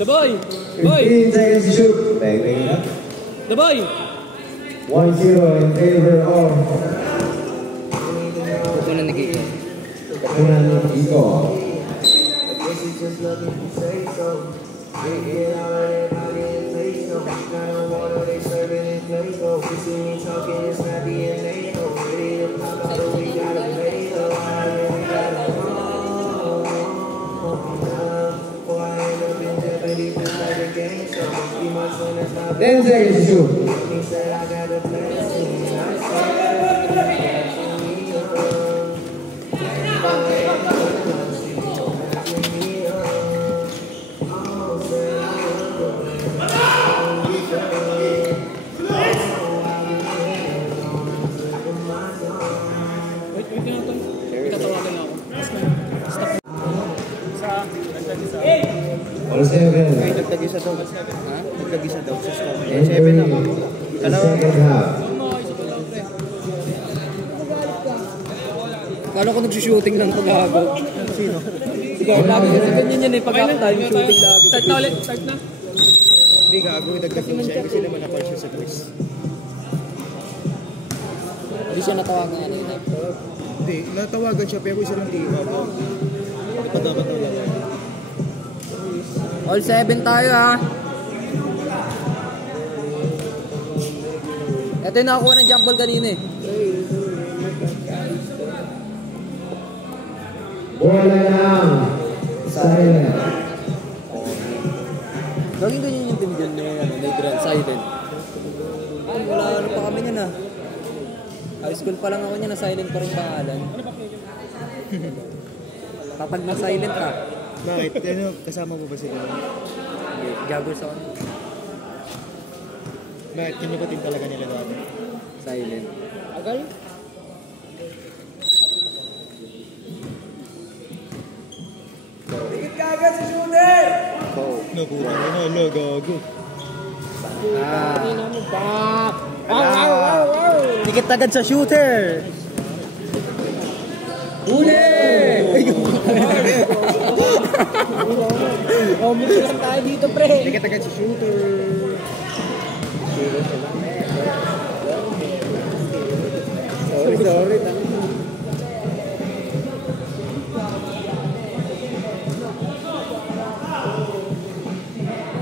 The boy! 15 seconds to shoot. Bang up. The boy! 1-0 in favor of Kukunan ni Kiko. Kukunan ni Kiko. Ten seconds to shoot. All seven. Ay, nagtag-isa daw. Ha? Nagtag-isa daw sa score. 7 ako. Second half. Kala ko nagsushooting lang pag-agaw. Sino? Siguro, lagi kasi ganyan yan eh. Pag-time, shooting lagi. Start na ulit. Start na. Hindi gago, dagdagan siya kasi naman na-call siya sa quiz. Hindi siya natawagan ano yun. Hindi, natawagan siya pero isa lang di ako. Dapat na lang. All 7 tayo ha. Ito yung nakakuha ng jump ball kanina eh. Bola lang. Silent. Gawin ganyan yung pinigyan nyo ano, Nigran, silent. Wala ano pa kami niyan ah. High school pa lang ako niya na silent pa rin pangalan. Kapag na silent ka. Bakit? Ano, kasama mo ba sila? Gaggers ako. Bakit? Kinukutin talaga nila dati? Silent. Agal? Tigit ka agad sa shooter! Nakuha na, hala, gago. Dikit agad sa shooter! Huli! Oh, muli lang tayo dito, pre! Dikit agad sa shooter. Sorry.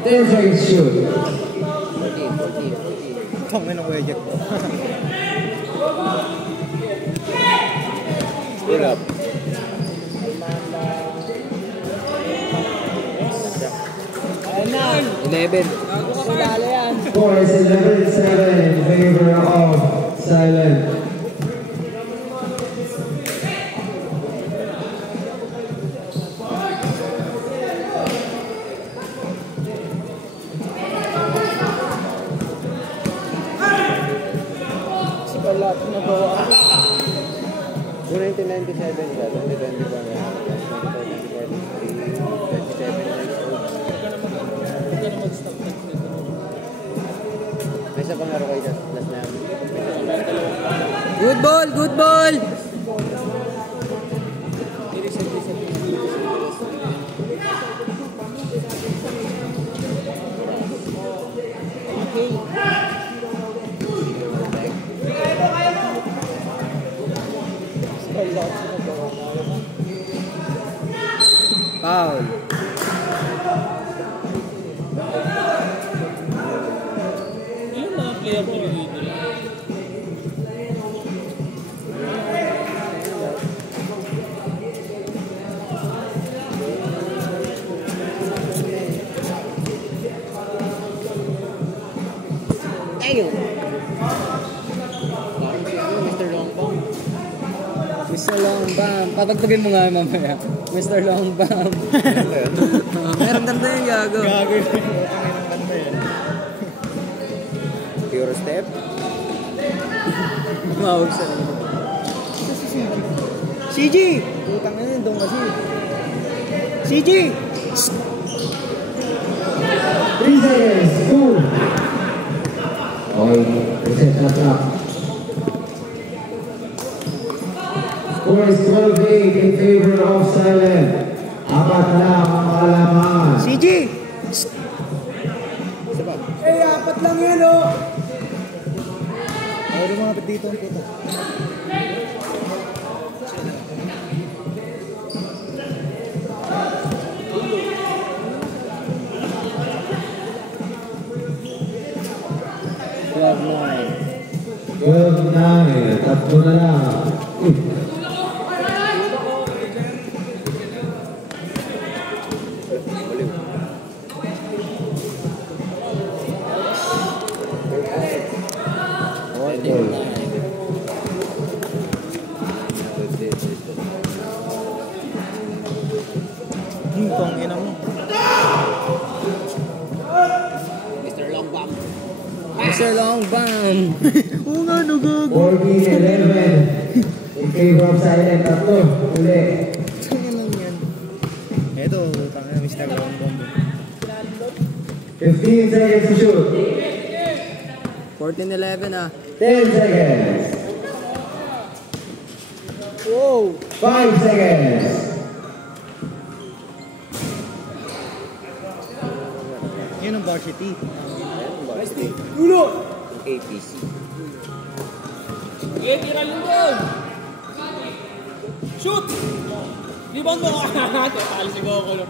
10 seconds to shoot. Tangin ng wedget ko. Speed up. Ayun na. 11. Sulala yan. Score is 11-7 in favor of Silent. Lahat na bawa. 1997 siya, 2021 yan. 27 may isa pang laro kayo last na. Good ball, good ball! Foul. Yung mga player ko dito. Ayun. Mr. Longbam. Mr. Longbam. Patagtagin mo nga mamaya. Mr. Longbam. Meron ganda yung gago. Gago yun. Ganda yan. Pure step. Mawag siya naman. CG! Putang na yun, doon kasi. CG! 3 seconds. Go! All reset na trap. Score is 12-8 in favor of Silent. Apat na lang ang makalaman. CG! Ayaw lumapit dito ang puto. Good night. Tatlo na lang. Hintong, ina mo. Mr. Long Bomb. Oo nga, nagag. 14-11. In favor of silent. Tatlo. Uli. Saan lang yan? Eto, tanga na Mr. Long Bomb. 15 seconds to shoot. 14-11 ah. 10 seconds. Wow! 5 seconds. Yan ang varsity. Ulo! APC. Sige, tira yung doon! Shoot! Rebound mo! Tali si Goku.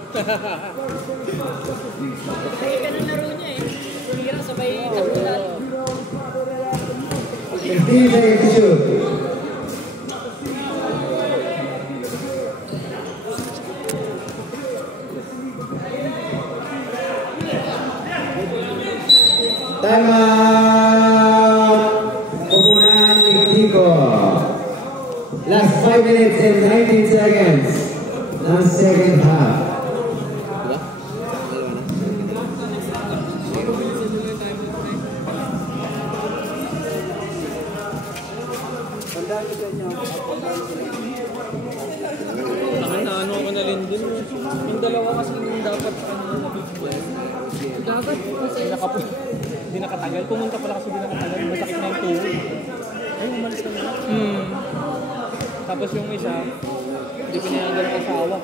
Kaya ka ng laro niya eh. Tira sabay tapunan. 15 seconds to shoot. Time out! Pupunan ni Kiko. Last 5 minutes and 19 seconds. Ng second half. Ano ako na rin din. Yung dalawa kasi yung dapat dapat kasi di nakatagal. Pumunta pala kasi di nakatagal. Masakit na yung tuwi. Ay, umalis na nila. Tapos yung isa, hindi pinayagan ng asawa.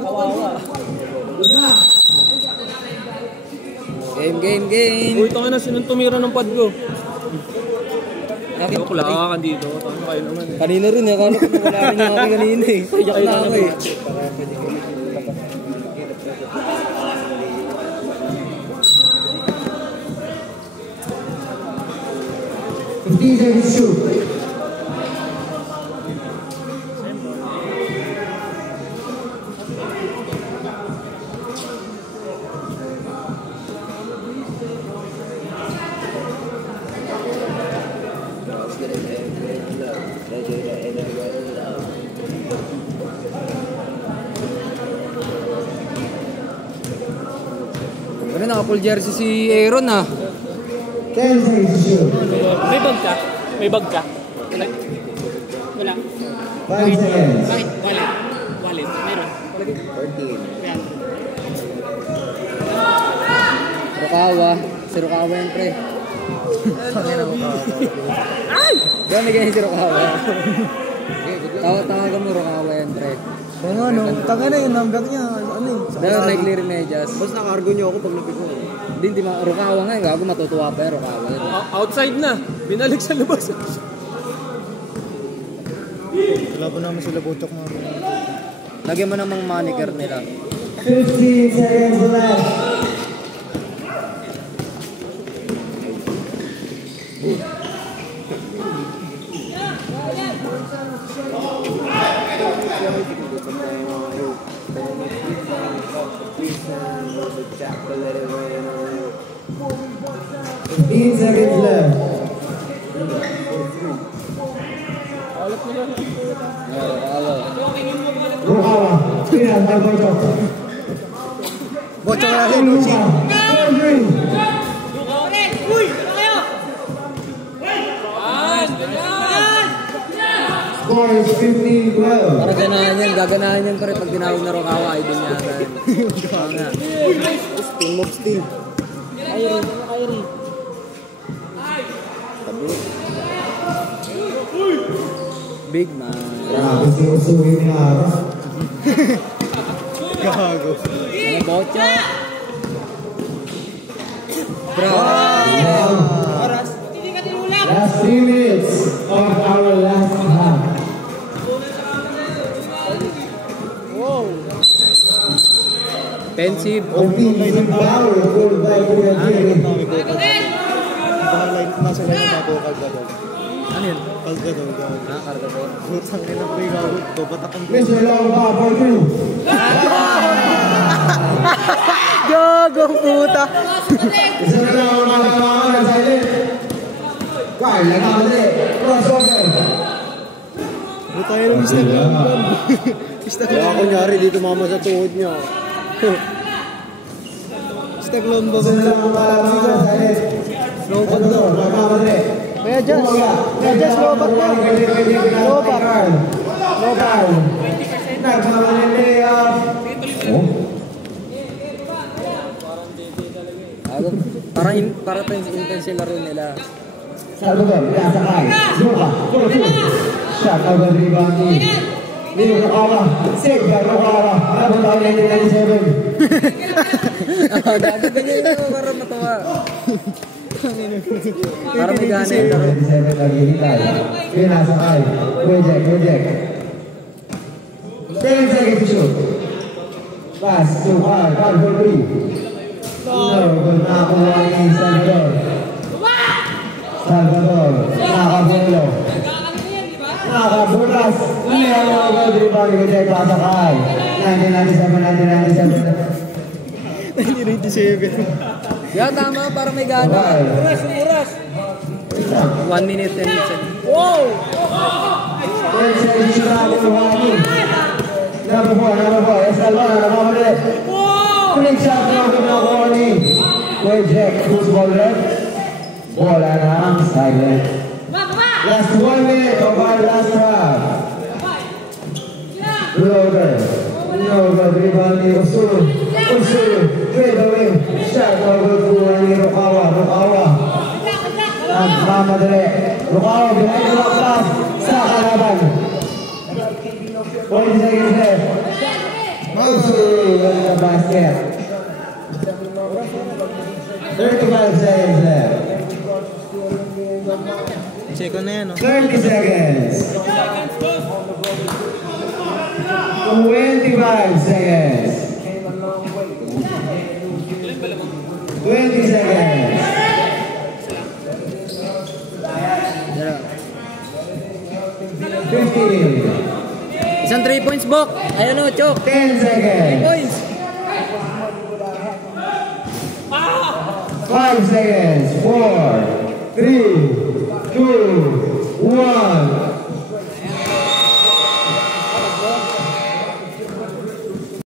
Kawawa. Game. Uy, tanga na, sinong tumira ng pad ko? Nakita Ako lang ka dito. Tama kayo naman eh. Kanina rin eh. Akala ko na wala rin yung aking kanina eh. Iyak na ako eh. Shoot. Ano, naka-full jersey si Aaron ah. 10 seconds to shoot. May bag ka? May bag ka? Wala. Wala. 5 seconds. Bakit? Wallet. Wallet. Meron. 14. Yan. Rukawa. Si Rukawa yan pre. Ay! Gano'n ganyan si Rukawa. Tawagan mo Rukawa yan pre. Kung ano, tanga na yung number niya. Ano eh? Dahil nag-clear medyas. Basta nakargo niyo ako pag napik mo. Hindi Rukawa nga yung gago matutuwa pa yung Rukawa yan. Outside na. Binalik sa labas. Wala po naman sila butok na. Lagyan mo namang moniker nila. 15 seconds left. Seconds left. Rukawa. Final, my bocho. Bocho ka lang. Uy! Kayo! Score is 15-12. Para ganahan yan, gaganahan yan pare pag tinawag na Rukawa, idol niya. Oo nga. Steam mob steam. Kyrie. Big man. Grabe si Usuhin na araw. Gago. Ano bocha? Last 3 minutes of our last half. Offensive. Offensive foul called by Kuya Jerry. Baka nasa line na po Cargador. Ano yun? Cargador. Cargador. Putang ina pre gawin ko. Batak ang Mr. Longba for 2. Gago puta. Isa na lang ang mga na silent. Carl, nagkamali. Crossover. Buta yun ang Mr. Longban. Mr. Kaya kunyari dito mama sa tuhod niya. Mr. Longban. Isa na lang ang mga na silent. Slowback to. Nagkamali. Kaya just slowback na. Slowback. Slowback. Nagkamali layup. Oh. Para intense yung laro nila. Salvador, pinasakay. Zuka, for 2. Shot out of rebound ni Lino Rukawa. Save by Rukawa. Abot ang 1997. Gago ganyan yun para matawa. Para may gana yung laro. 1997 lagi hitay. Pinasakay. Project. 10 seconds to shoot. Pass to Carl. Carl for 3. No, nakakuha ni Salvador. Nakabulo. Nakabulas. Nakabulas. Rebound ni Jack pasakay. 1997. Yeah, tama para may gana. Oras. 1 minute 10 seconds. Wow! Number 4. Salvador, nakakamali. Quick shot na nakuha ni Jack. Who's ball red? Bola na silent. Last 1 minute of our last half. Loader. Rebound ni Usulu. Trade away. Shot over to ni Rukawa. Nagmamadali. Rukawa behind the lock pass sa kalaban. 40 seconds left. Usulu in the basket. 35 seconds left. Second na yan, no? 30 seconds. 25 seconds. 20 seconds. 15. Isang 3 points, Bok. Ayan o, Chok. 10 seconds. 3 points. 5 seconds. 4, 3, 2,